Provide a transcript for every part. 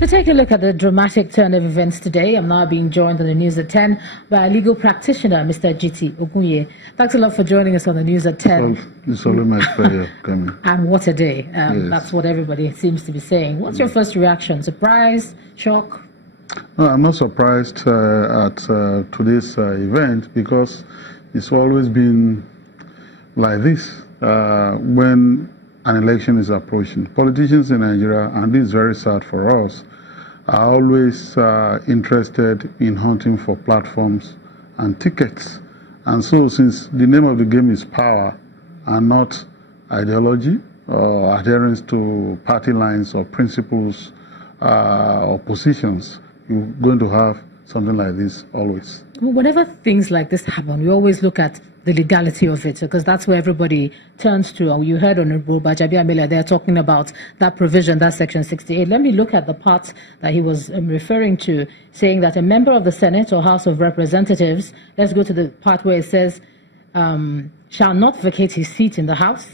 To take a look at the dramatic turn of events today, I'm now being joined on the News at 10 by a legal practitioner, Mr. Jiti, Ogunye. Thanks a lot for joining us on the News at 10. Well, it's always my pleasure coming. And what a day. Yes. That's what everybody seems to be saying. What's your first reaction? Surprise? Shock? No, I'm not surprised at today's event, because it's always been like this when an election is approaching. Politicians in Nigeria, and this is very sad for us, are always interested in hunting for platforms and tickets. And so, since the name of the game is power and not ideology or adherence to party lines or principles or positions, you're going to have something like this always. Whenever things like this happen, we always look at the legality of it, because that's where everybody turns to. You heard Honorable Bajabi Amila there talking about that provision, that Section 68. Let me look at the part that he was referring to, saying that a member of the Senate or House of Representatives, let's go to the part where it says, shall not vacate his seat in the House,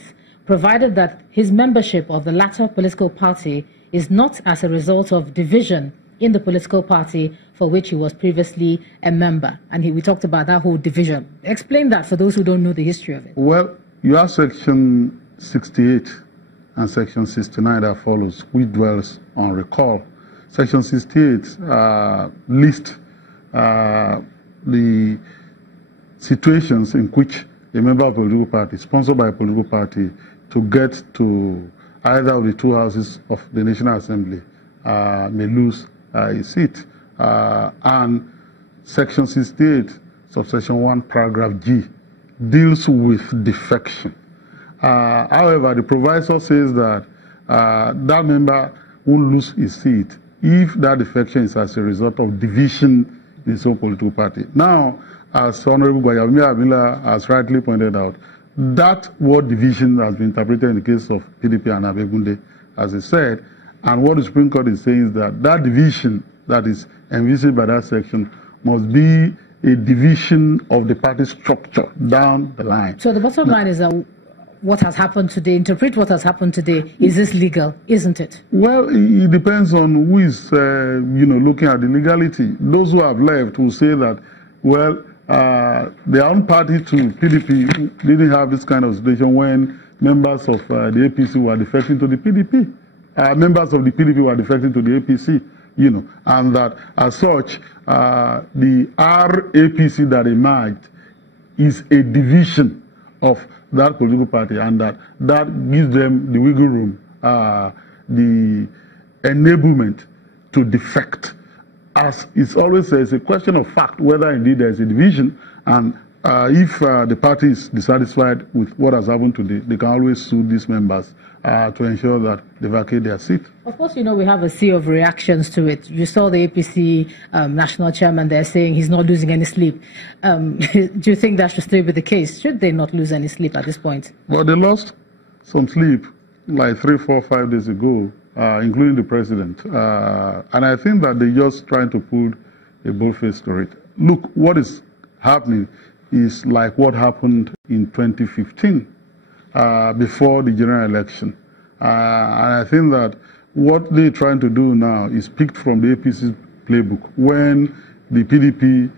provided that his membership of the latter political party is not as a result of division in the political party for which he was previously a member. And we talked about that whole division. Explain that for those who don't know the history of it. Well, you have Section 68 and Section 69 that follows, which dwells on recall. Section 68 lists the situations in which a member of a political party, sponsored by a political party, to get to either of the two houses of the National Assembly may lose a seat. And Section 68, subsection 1, paragraph G, deals with defection. However, the provisor says that that member won't lose his seat if that defection is as a result of division in his own political party. Now, as Honorable Bajabi Amila has rightly pointed out, that word division has been interpreted in the case of PDP and Abegunde, as he said. And what the Supreme Court is saying is that that division that is envisaged by that section must be a division of the party structure down the line. So the bottom line is that what has happened today, interpret what has happened today, is this legal, isn't it? Well, it depends on who is looking at the legality. Those who have left will say that, well, their own party to PDP didn't have this kind of situation when members of the APC were defecting to the PDP. Members of the PDP were defecting to the APC, and that as such, the RAPC that emerged is a division of that political party, and that gives them the wiggle room, the enablement to defect. As it's always said, it's a question of fact whether indeed there is a division, and if the party is dissatisfied with what has happened today, they can always sue these members to ensure that they vacate their seat. Of course, we have a sea of reactions to it. You saw the APC national chairman there saying he's not losing any sleep. Do you think that should still be the case? Should they not lose any sleep at this point? Well, they lost some sleep like 3, 4, 5 days ago, including the president. And I think that they're just trying to put a bold face to it. Look, what is happening is like what happened in 2015 before the general election. And I think that what they're trying to do now is picked from the APC playbook when the PDP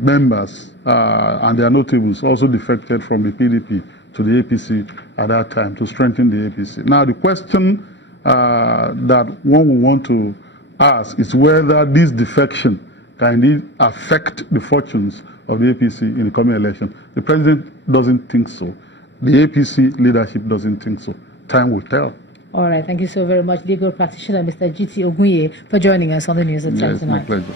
members and their notables also defected from the PDP to the APC at that time to strengthen the APC. Now, the question that one will want to ask is whether this defection can indeed affect the fortunes of the APC in the coming election. The president doesn't think so. The APC leadership doesn't think so. Time will tell. All right. Thank you so very much, legal practitioner Mr. Jiti Ogunye, for joining us on the News at 10 tonight. My pleasure.